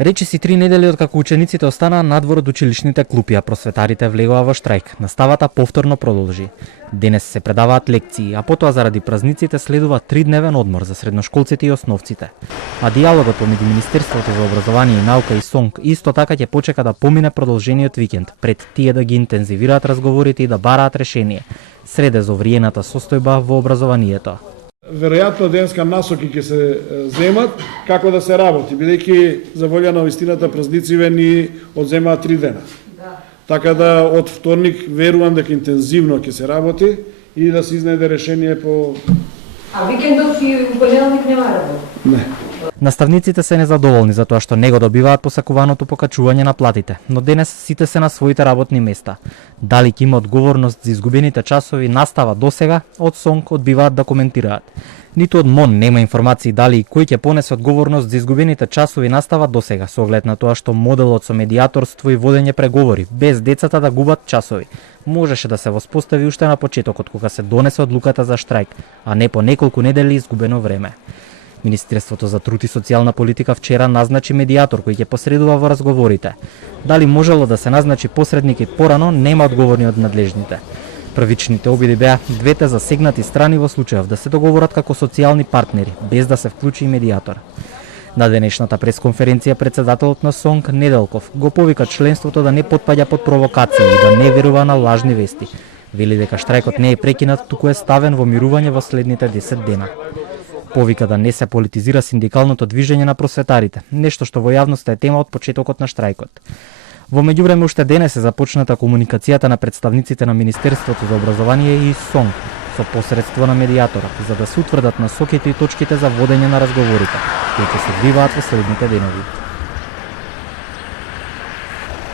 Речиси 3 недели откако учениците останаа надвор од училишните клупи, а просветарите влегоа во штрајк, наставата повторно продолжи. Денес се предаваат лекции, а потоа заради празниците следува 3-дневен одмор за средношколците и основците. А диалогот помеѓу Министерството за образование и наука и СОНК исто така ќе почека да помине продолжениот викенд, пред тие да ги интензивираат разговорите и да бараат решение, сред езовриената состојба во образованието. Веројатно денеска насоки ќе се земат како да се работи, бидејќи за волја на вистината празнициве ни одземаат 3 дена. Така да од вторник верувам дека интензивно ќе се работи и да се изнајде решение по... А викендов и понеделник нема работа? Не. Наставниците се незадоволни за тоа што не го добиваат посакуваното покачување на платите, но денес сите се на своите работни места. Дали ќе има одговорност за изгубените часови настава досега, од СОНК одбиваат да коментираат. Ниту од МОН нема информации дали и кој ќе понесе одговорност за изгубените часови настава досега, со оглед на тоа што моделот со медијаторство и водење преговори, без децата да губат часови, можеше да се воспостави уште на почетокот кога се донесе одлуката за штрајк, а не по неколку недели изгубено време. Министерството за труд и социјална политика вчера назначи медијатор кој ќе посредува во разговорите. Дали можело да се назначи посредник и порано, нема одговорни од надлежните. Првичните обиди беа двете засегнати страни во случајов да се договорат како социјални партнери, без да се вклучи и медијатор. На денешната пресконференција председателот на СОНК Неделков го повика членството да не потпаѓа под провокации и да не верува на лажни вести. Вели дека штрајкот не е прекинат, туку е ставен во мирување во следните 10 дена. Повика да не се политизира синдикалното движење на просветарите, нешто што во јавноста е тема од почетокот на штрајкот. Во меѓувреме уште денес е започната комуникацијата на представниците на Министерството за образование и СОНК со посредство на медијатора, за да се утврдат насоките и точките за водење на разговорите, кои ќе се одвиваат во следните денови.